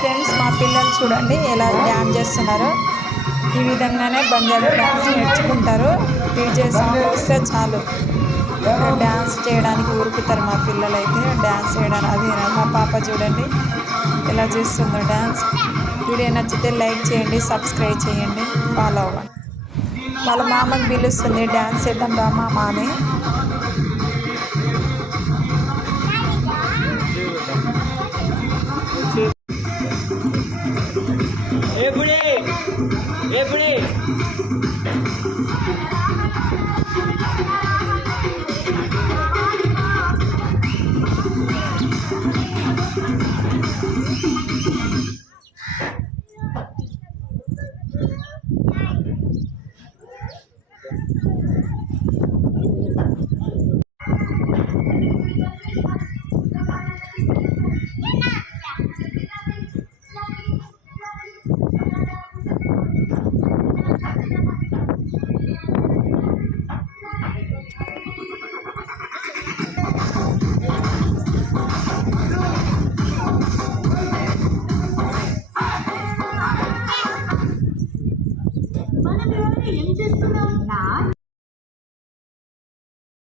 Friends, మా పిల్లలు చూడండి ఎలా డ్యాన్స్ చేస్తున్నారో. ఈ విధంగానే బంజారా డ్యాన్స్ నేర్చుకుంటారు. డీజే సౌండ్ వస్తే చాలు డ్యాన్స్ చేయడానికి ఉరుకుతారు మా పిల్లలు అయితే. డ్యాన్స్ చేయడానికి అది మా పాప చూడండి ఎలా చేస్తుందో డ్యాన్స్. వీడియో నచ్చితే లైక్ చేయండి, సబ్స్క్రైబ్ చేయండి, ఫాలో అవ్వండి. వాళ్ళ మామకి పిలుస్తుంది డ్యాన్స్ చేద్దాం రా మామ అని. మనం ఏం చేస్తున్నాం?